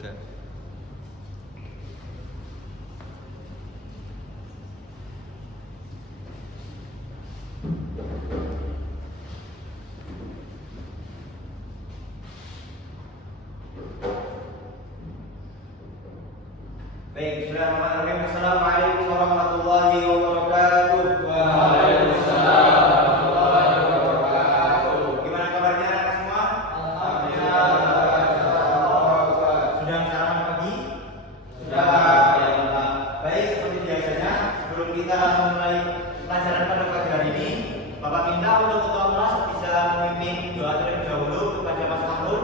3. Baik, bismillahirrahmanirrahim. Assalamualaikum warahmatullahi wabarakatuh. Waalaikumsalam warahmatullahi wabarakatuh. Gimana kabarnya anak semua? Alhamdulillah. Sudah sarapan pagi? Sudah. Ya, baik, seperti biasanya sebelum kita mulai pelajaran pada pagi hari ini, Bapak minta untuk ketua kelas bisa memimpin doa terlebih dahulu kepada Mas Amrul.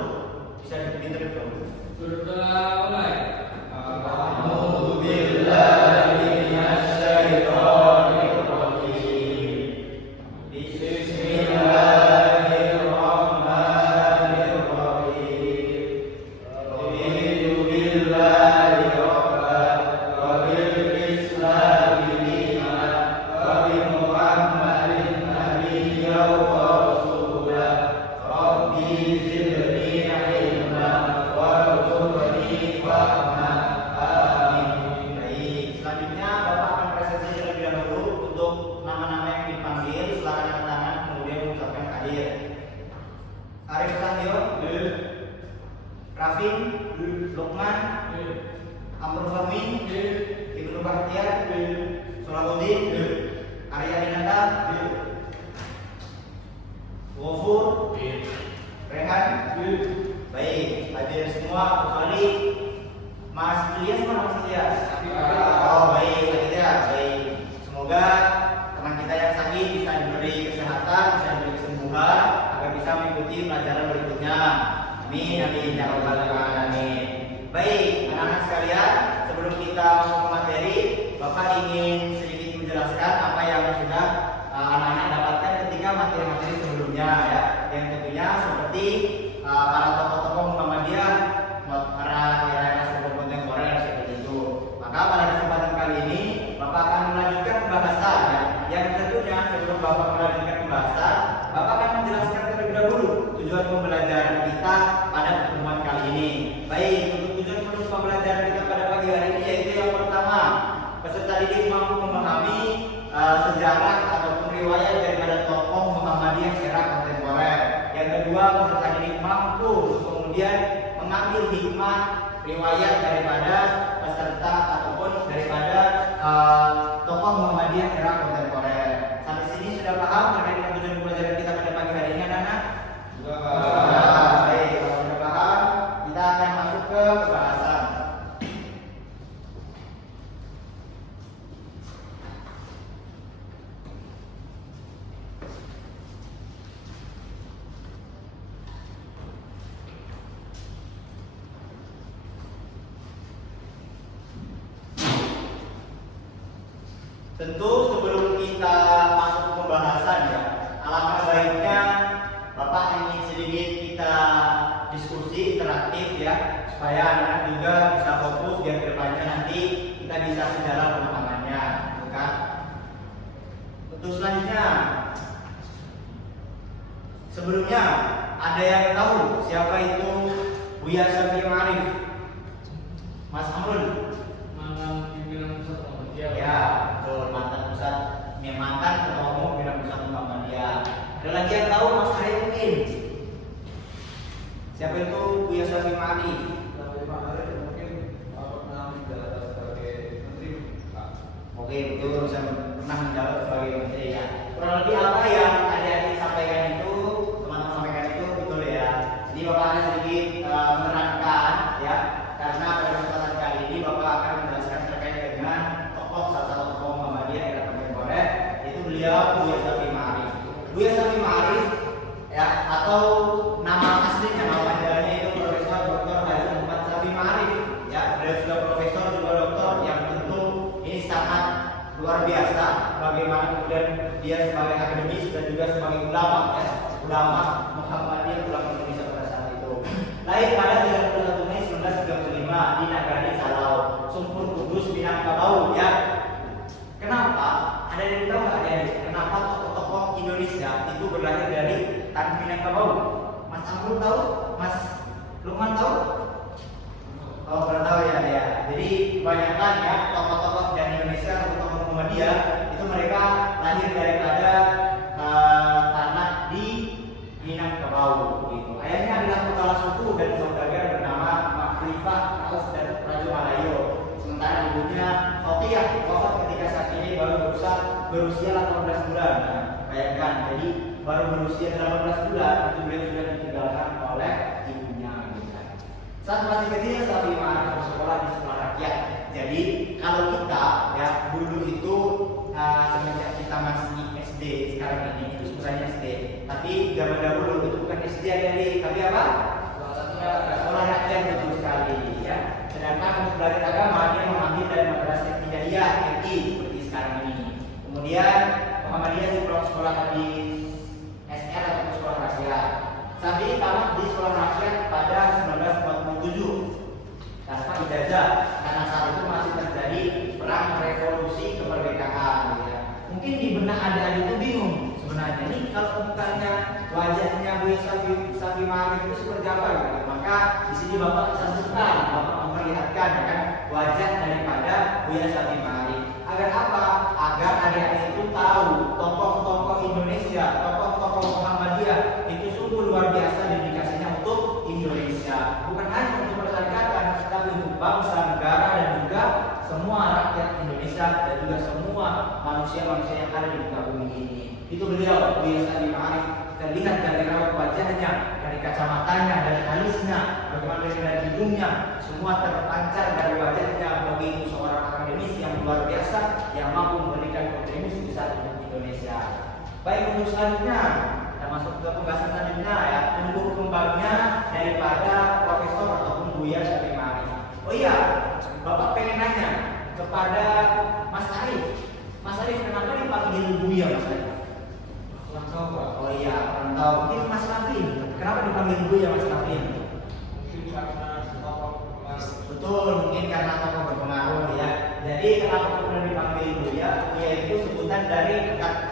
Bisa dipimpin terlebih dahulu. Berdoa mulai. Rafin, Lukman, Amrul Fahmi, Ibnu Bahtiar, Solahuddin, Arya Dinata, Wofur, Rehan. Baik, hadir semua kecuali Mas Ilyas. Mana Mas Ilyas? Oh baik, Ilyas. Baik. Semoga teman kita yang sakit bisa diberi kesehatan, bisa diberi kesembuhan agar bisa mengikuti pelajaran berikutnya. Amin, amin, ya rabbal alamin. Baik, anak-anak sekalian, sebelum kita masuk ke materi, Bapak ingin sedikit menjelaskan apa yang sudah anak-anak dapatkan ketika materi-materi sebelumnya, ya. Yang tentunya seperti para tokoh-tokoh Muhammadiyah, para era-era sebelum kontemporer seperti itu. Maka pada kesempatan kali ini, Bapak akan melanjutkan pembahasan, ya. Yang tentunya sebelum Bapak melanjutkan pembahasan, Bapak akan menjelaskan terlebih dahulu tujuan pembelajaran kita pada pertemuan kali ini. Baik, untuk tujuan pembelajaran kita pada pagi hari ini yaitu yang pertama, peserta didik mampu memahami sejarah ataupun riwayat daripada tokoh Muhammadiyah era kontemporer. Yang kedua, peserta didik mampu kemudian mengambil hikmah riwayat daripada peserta ataupun daripada tokoh Muhammadiyah era kontemporer. Sampai sini sudah paham terkait dengan tujuan pembelajaran kita pada pagi hari ini, anak-anak? Baik, kalau sudah paham, kita akan masuk ke pembahasan. Tentu sebelum kita masuk ke pembahasan, ya, alangkah baiknya Bapak ingin sedikit kita diskusi interaktif, ya, supaya anak-anak juga bisa fokus biar kedepannya nanti kita bisa sejalan pemahamannya, kan? Untuk selanjutnya, sebelumnya ada yang tahu siapa itu Buya Syafi'i Ma'arif? Mas Amrul? Mantan pimpinan pusat Muhammadiyah. Ya, betul, mantan pusat, mantan ketua umum pimpinan pusat Muhammadiyah. Ada lagi yang tahu Mas Arya mungkin? Siapa itu Buya Syafi'i Ma'arif? Oke, betul, saya pernah menjabat sebagai menteri, ya. Kurang lebih apa yang adik-adik sampaikan itu, teman-teman sampaikan itu, betul, ya. Jadi Bapak akan sedikit menerangkan, ya, karena pada kesempatan kali ini Bapak akan menjelaskan terkait dengan tokoh salah satu tokoh Muhammadiyah era kontemporer, yaitu beliau Buya Syafi'i Ma'arif. Buya Syafi'i Ma'arif, ya, atau nama aslinya, nama panggilannya itu Profesor Dr. Haji Muhammad Syafi'i Ma'arif, ya. Beliau sudah profesor juga doktor, yang tentu ini sangat luar biasa bagaimana kemudian dia sebagai akademis dan juga sebagai ulama, ya, ulama Muhammadiyah, ulama Indonesia pada saat itu. Lahir pada 31 Mei 1935 di Nagari Salau, Sumpur Kudus, Minangkabau, ya. Kenapa? Ada yang tahu nggak, ya? Kenapa tokoh-tokoh Indonesia itu berlahir dari tanah Minangkabau? Mas Amrul tahu? Mas Lukman tahu? Muhammadiyah itu mereka lahir daripada tanah di Minangkabau gitu. Ayahnya adalah kepala suku dan saudagar bernama Makrifah Aus dan Raja Malayo. Sementara ibunya Fathiyah wafat ketika saat ini baru berusia 18 bulan. Nah, bayangkan, jadi baru berusia 18 bulan itu beliau sudah ditinggalkan oleh ibunya. Saat masih kecil Syafi'i Ma'arif bersekolah di sekolah rakyat. Jadi kalau kita ya dulu itu semenjak kita masih SD sekarang ini itu sebenarnya SD. Tapi zaman dahulu itu bukan SD jadi tapi apa? Sekolah rakyat, betul sekali ya. Sedangkan untuk belajar agama dia mengambil dari madrasah Ibtidaiyah MI seperti sekarang ini. Kemudian Muhammadiyah di sekolah di SR atau sekolah rakyat. Syafi'i tamat di sekolah rakyat pada 1947 tanpa ijazah karena saat itu masih terjadi perang revolusi kemerdekaan. Ya. Mungkin di benak adik-adik itu bingung sebenarnya ini kalau mukanya wajahnya Buya Syafi'i Ma'arif itu seperti apa gitu. Maka di sini Bapak cantumkan, Bapak memperlihatkan ya kan wajah daripada Buya Syafi'i Ma'arif. Agar apa? Agar adik-adik itu tahu tokoh-tokoh Indonesia, tokoh-tokoh Muhammadiyah itu sungguh luar biasa dedikasinya untuk Indonesia. Bukan hanya untuk persyarikatan, tapi untuk bangsa, negara dan juga semua rakyat Indonesia dan juga semua manusia-manusia yang ada di muka bumi ini. Itu beliau Buya Syafi'i Ma'arif. Terlihat dari raut wajahnya, dari kacamatanya, dari alisnya, bagaimana dari hidungnya, semua terpancar dari wajahnya. Begitu seorang akademis yang luar biasa yang mampu memberikan kontribusi besar untuk Indonesia. Baik, untuk selanjutnya kita masuk ke pembahasan selanjutnya ya, tumbuh kembangnya daripada Profesor ataupun Buya Syafi'i Ma'arif. Oh iya, Bapak pengen nanya kepada Mas Arif. Mas Arif kenapa dipanggil Buya Mas Arif? Oh iya, orang tahu. Mungkin Mas Rafin. Kenapa dipanggil Buya Mas Rafin? Mungkin karena tokoh pengaruh. Betul, mungkin karena tokoh berpengaruh ya. Jadi kenapa kemudian dipanggil Buya? Buya itu sebutan dari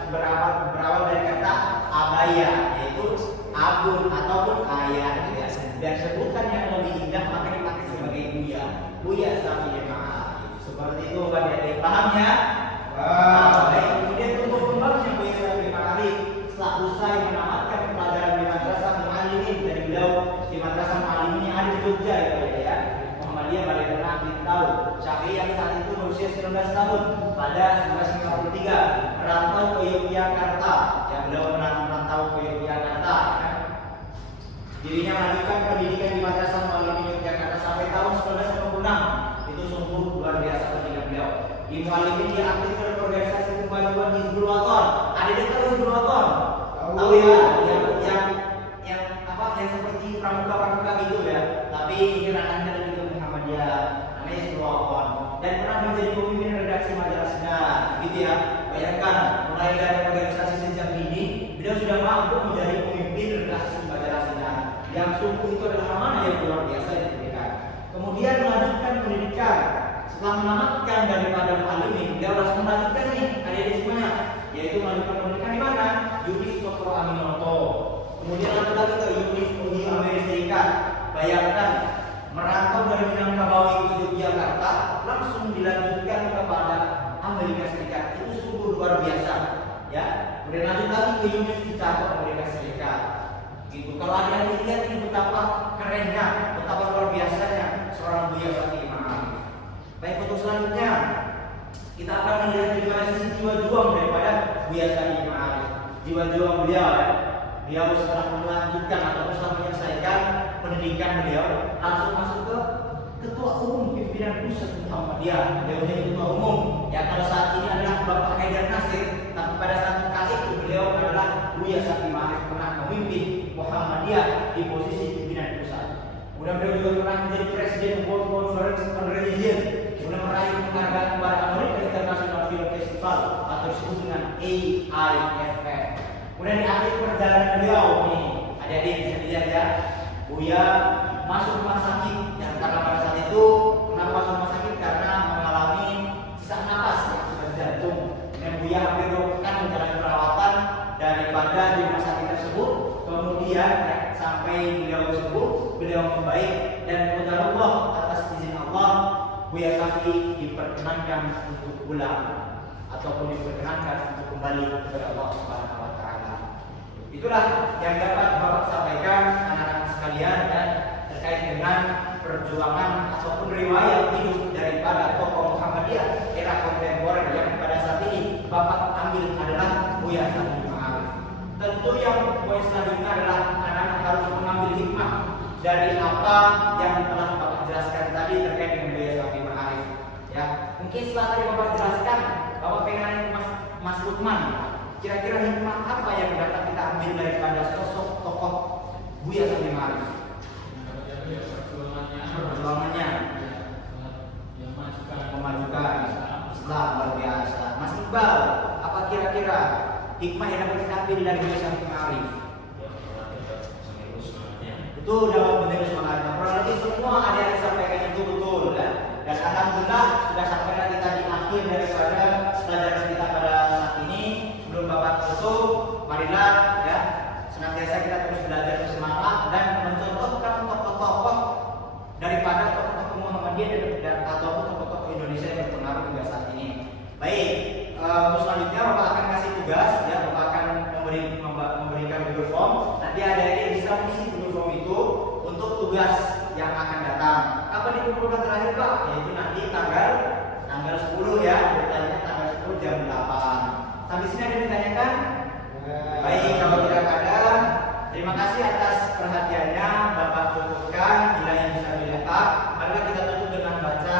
berawal dari kata abaya, yaitu abun ataupun ayah ya. Dan sebutan yang lebih indah maka dipakai sebagai Buya. Buya Syafi'i Ma'arif. Seperti itu Bapak paham ya? Baik, kemudian tumbuh kembangnya Buya Syafi'i Ma'arif setelah usai menamatkan pelajaran di madrasah Mu'allimin dari beliau di madrasah Mu'allimin yang ada di Jogja ya. Muhammadiyah balik pernah tahu Syafi'i yang saat itu berusia 19 tahun pada 1953 merantau ke Yogyakarta. Ya, beliau merantau ke Yogyakarta. Ya. Dirinya melanjutkan pendidikan di madrasah Mu'allimin Yogyakarta sampai tahun 1956. Itu sungguh luar biasa pendidikan beliau. Di Mu'allimin dia aktif berorganisasi kemajuan Hizbul Wathon. Ada dengar Hizbul Wathon? Tahu ya, yang seperti pramuka gitu ya. Tapi ini ranahnya lebih ke Muhammadiyah, namanya Hizbul Wathon. Dan pernah menjadi pemimpin redaksi majalah Sinar, gitu ya. Bayangkan, mulai dari organisasi sejak dini, beliau sudah mampu menjadi pemimpin redaksi majalah Sinar. Yang sungguh itu adalah amanah yang luar biasa diberikan. Kemudian melanjutkan pendidikan. Setelah menamatkan daripada Mu'allimin, dia langsung melanjutkan nih adik-adik semuanya, yaitu melanjutkan pendidikan di mana? Univ Dr. Aminoto. Kemudian lanjut lagi ke Univ UI Amerika Serikat. Bayangkan merantau dari Minangkabau ke Yogyakarta, langsung dilanjutkan kepada Amerika Serikat. Itu sungguh luar biasa, ya. Kemudian lanjut lagi ke Univ Chicago Amerika Serikat. Gitu. Kalau ada yang lihat ini betapa kerennya, betapa luar biasanya seorang Buya Syafi'i Ma'arif. Baik, untuk selanjutnya kita akan melihat bagaimana sisi jiwa juang daripada Buya Syafi'i Ma'arif. Jiwa juang beliau ya. Beliau setelah melanjutkan atau setelah menyelesaikan pendidikan beliau langsung masuk ke Ketua Umum Pimpinan Pusat Muhammadiyah. Beliau menjadi Ketua Umum. Ya, kalau saat ini adalah Bapak Haidar Nasir, tapi pada saat kali itu beliau adalah Buya Syafi'i Ma'arif pernah memimpin Muhammadiyah di posisi pimpinan pusat. Kemudian beliau juga pernah menjadi Presiden World Conference on Religion. Kemudian meraih penghargaan kepada American International Film Festival atau disebut dengan AIFF. Kemudian di akhir perjalanan beliau ini, adik-adik bisa dilihat ya, Buya masuk rumah sakit. Dan karena pada saat itu kenapa masuk rumah sakit? Karena mengalami sesak napas akibat jantung. Dan Buya hampir 2 pekan menjalani perawatan daripada di rumah sakit tersebut. Kemudian sampai beliau sembuh, beliau membaik dan qadarullah atas izin Allah Buya Syafi'i diperkenankan untuk pulang ataupun diperkenankan untuk kembali kepada Allah Subhanahu wa taala. Itulah yang dapat Bapak sampaikan anak-anak sekalian dan terkait dengan perjuangan ataupun riwayat hidup daripada tokoh Muhammadiyah era kontemporer yang pada saat ini Bapak ambil adalah Buya Syafi'i Ma'arif. Tentu yang poin selanjutnya adalah anak-anak harus mengambil hikmah dari apa yang telah Bapak jelaskan tadi terkait dengan Buya Syafi'i Ma'arif. Ya, mungkin setelah tadi Bapak jelaskan, Bapak pengen nanya ke Mas Lukman, kira-kira hikmah apa yang dapat kita ambil daripada sosok tokoh Buya Syafi'i Ma'arif? Perjuangannya memajukan Islam luar biasa. Mas Iqbal, apa kira-kira hikmah yang dapat kita ambil dari Buya Syafi'i Ma'arif? Itu dapat menerus semangatnya. Kurang lebih semua ada yang disampaikan itu betul kan? Dan alhamdulillah sudah sampai kita di akhir daripada pelajaran kita pada saat ini. Sebelum Bapak tutup, marilah ya senantiasa kita terus belajar bersemangat dan mencontohkan tokoh-tokoh daripada tokoh-tokoh Muhammadiyah dan ataupun tokoh-tokoh Indonesia yang berpengaruh hingga saat ini. Baik, untuk selanjutnya Bapak akan kasih tugas ya, Bapak akan memberikan Google Form. Nanti ada yang bisa mengisi Google Form itu untuk tugas yang akan datang. Kapan dikumpulkan terakhir Pak? Yaitu nanti tanggal 10 ya, bertanya tanggal 10 jam 8. Sampai sini ada yang ditanyakan? Baik, kalau tidak ada, terima kasih atas perhatiannya. Bapak cukupkan, bila yang bisa dilihat. Marilah kita tutup dengan baca